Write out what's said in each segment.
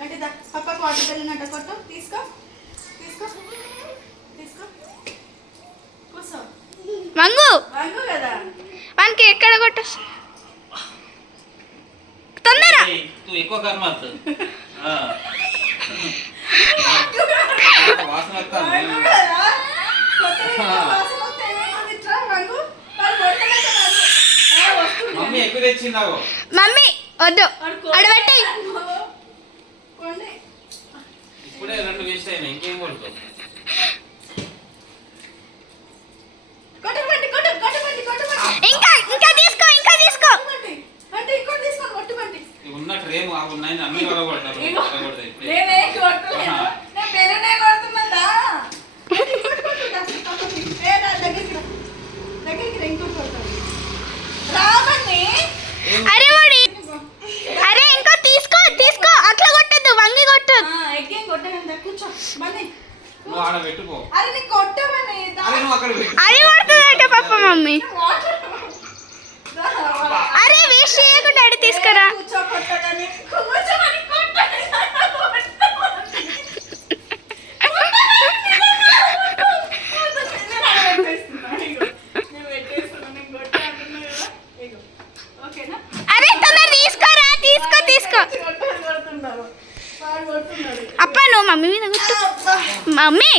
అంటే పప్పకు వాటర్ వెళ్ళినట్ట కొట్టు. తీసుకో తీసుకో తీసుకో. కూర్చో. వంగు వంగు కదా. వానికి ఎక్కడ కొట్టు తొందర. ఎక్కువ కర్మాత్ వాసన మమ్మీ ఎక్కువ తెచ్చిందావు. మమ్మీ వద్దు అడబెట్టి. ఇప్పుడే 2 వేస్ట్ అయినాయి, ఇంకేం కొడుతావు? ఇంకా ఇంకా తీసుకో ఇంకా తీసుకో. ఉన్న ట్రేమ్ ఉన్నాయి అన్ని వరగొడతారు. అరే వాడి అరే ఇంకో తీసుకో తీసుకో. అట్లా కొట్టద్దు, వంగి కొట్టు. నువ్వు ఆడ పెట్టుకో. అది కొడుతుందట పాప మమ్మీ. అరే వేస్ట్ చేయకుండా అడి తీసుకురా. అరే తొందర తీసుకోరా. తీసుకో తీసుకో. అప్ప నువ్వు మమ్మీ మీద కొట్టు. మమ్మీ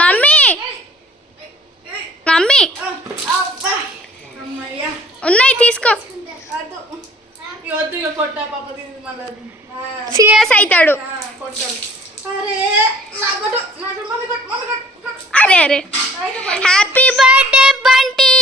మమ్మీ మమ్మీ ఉన్నాయి తీసుకో. సీరియస్ అవుతాడు. అరే అరే హ్యాపీ బర్త్డే బంటి.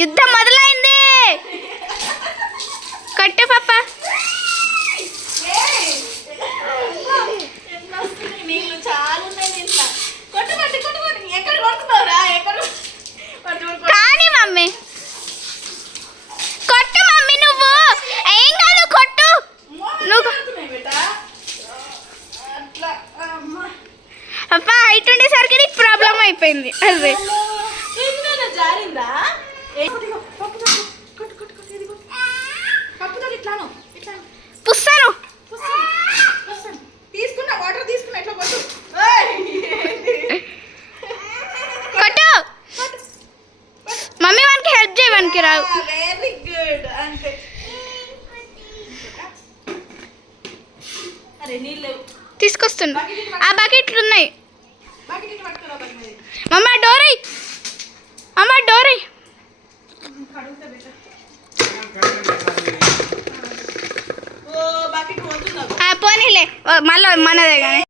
యుద్ధం మొదలైంది. కొట్టు పాప. కానీ మమ్మీ కొట్టు. మమ్మీ నువ్వు ఏం కాదు కొట్టు. నువ్వు అప్ప హైట్ ఉండేసరికి నీకు ప్రాబ్లం అయిపోయింది. అదే పుస్తాను. తీసుకున్నా వాటర్ తీసుకున్నా ఎట్లా కొట్టు. కొట్టు మమ్మీ వానికి హెల్ప్ చేయడానికి రావు. Very good. అంటే అరే నీళ్ళు తీసుకొస్తున్నా. ఆ బకెట్లు ఉన్నాయి. బకెట్ పట్టుకోరా. మమ్మ డోరై అమ్మ డోరై. పోనీలే మళ్ళీ మనదే కానీ.